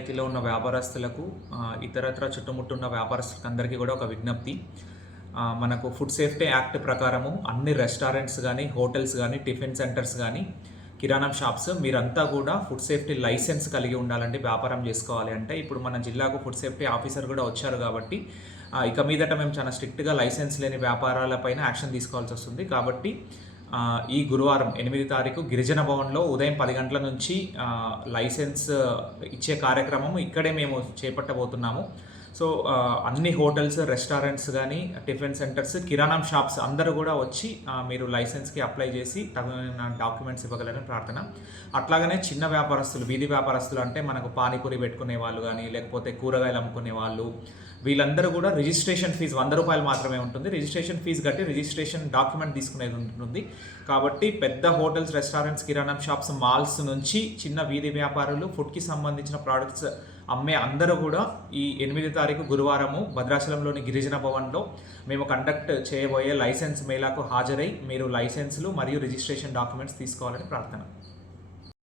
రైతులో ఉన్న వ్యాపారస్తులకు ఇతరత్ర చుట్టుముట్టున్న వ్యాపారస్తులకు అందరికీ కూడా ఒక విజ్ఞప్తి. మనకు ఫుడ్ సేఫ్టీ యాక్ట్ ప్రకారము అన్ని రెస్టారెంట్స్ కానీ హోటల్స్ కానీ టిఫిన్ సెంటర్స్ కానీ కిరాణా షాప్స్ మీరంతా కూడా ఫుడ్ సేఫ్టీ లైసెన్స్ కలిగి ఉండాలండి వ్యాపారం చేసుకోవాలి అంటే ఇప్పుడు మన జిల్లాకు ఫుడ్ సేఫ్టీ ఆఫీసర్ కూడా వచ్చారు కాబట్టి ఇక మీదట మేము చాలా స్ట్రిక్ట్గా లైసెన్స్ లేని వ్యాపారాలపైన యాక్షన్ తీసుకోవాల్సి వస్తుంది. కాబట్టి ఈ గురువారం ఎనిమిది తారీఖు గిరిజన భవన్లో ఉదయం పది గంటల నుంచి లైసెన్స్ ఇచ్చే కార్యక్రమం ఇక్కడే మేము చేపట్టబోతున్నాము. సో అన్ని హోటల్స్ రెస్టారెంట్స్ కానీ టిఫిన్ సెంటర్స్ కిరాణం షాప్స్ అందరూ కూడా వచ్చి మీరు లైసెన్స్కి అప్లై చేసి తగిన డాక్యుమెంట్స్ ఇవ్వగలరని ప్రార్థన. అట్లాగనే చిన్న వ్యాపారస్తులు వీధి వ్యాపారస్తులు అంటే మనకు పానీపూరి పెట్టుకునే వాళ్ళు కానీ లేకపోతే కూరగాయలు అమ్ముకునే వాళ్ళు వీళ్ళందరూ కూడా రిజిస్ట్రేషన్ ఫీజు వంద రూపాయలు మాత్రమే ఉంటుంది. రిజిస్ట్రేషన్ ఫీజు కట్టి రిజిస్ట్రేషన్ డాక్యుమెంట్ తీసుకునేది ఉంటుంది కాబట్టి పెద్ద హోటల్స్ రెస్టారెంట్స్ కిరాణం షాప్స్ మాల్స్ నుంచి చిన్న వీధి వ్యాపారులు ఫుడ్కి సంబంధించిన ప్రోడక్ట్స్ అమ్మే అందరూ కూడా ఈ ఎనిమిది తారీఖు గురువారము భద్రాచలంలోని గిరిజన భవన్లో మేము కండక్ట్ చేయబోయే లైసెన్స్ మేళాకు హాజరై మీరు లైసెన్సులు మరియు రిజిస్ట్రేషన్ డాక్యుమెంట్స్ తీసుకోవాలని ప్రార్థన.